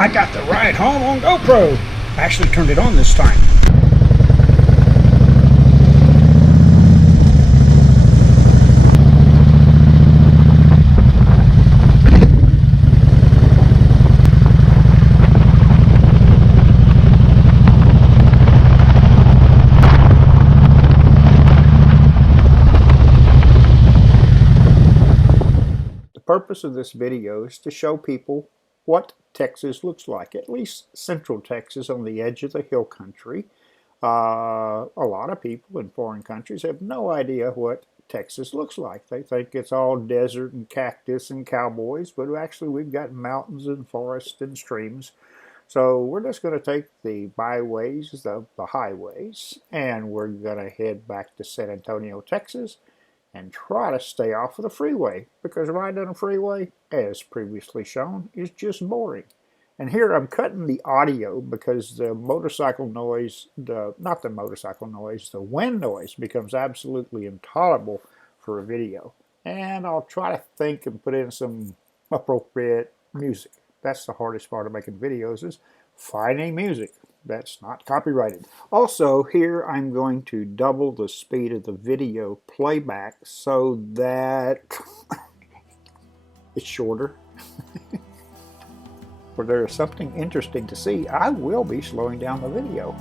I got the ride home on GoPro. I actually turned it on this time. The purpose of this video is to show people what Texas looks like, at least central Texas on the edge of the hill country. A lot of people in foreign countries have no idea what Texas looks like. They think it's all desert and cactus and cowboys, but actually we've got mountains and forests and streams. So we're just going to take the byways, the highways, and we're going to head back to San Antonio, Texas, and try to stay off of the freeway, because riding on a freeway, as previously shown, is just boring. And here I'm cutting the audio because the motorcycle noise, not the motorcycle noise, the wind noise becomes absolutely intolerable for a video. And I'll try to think and put in some appropriate music. That's the hardest part of making videos, is finding music that's not copyrighted. Also, here I'm going to double the speed of the video playback so that it's shorter. Where there is something interesting to see, I will be slowing down the video.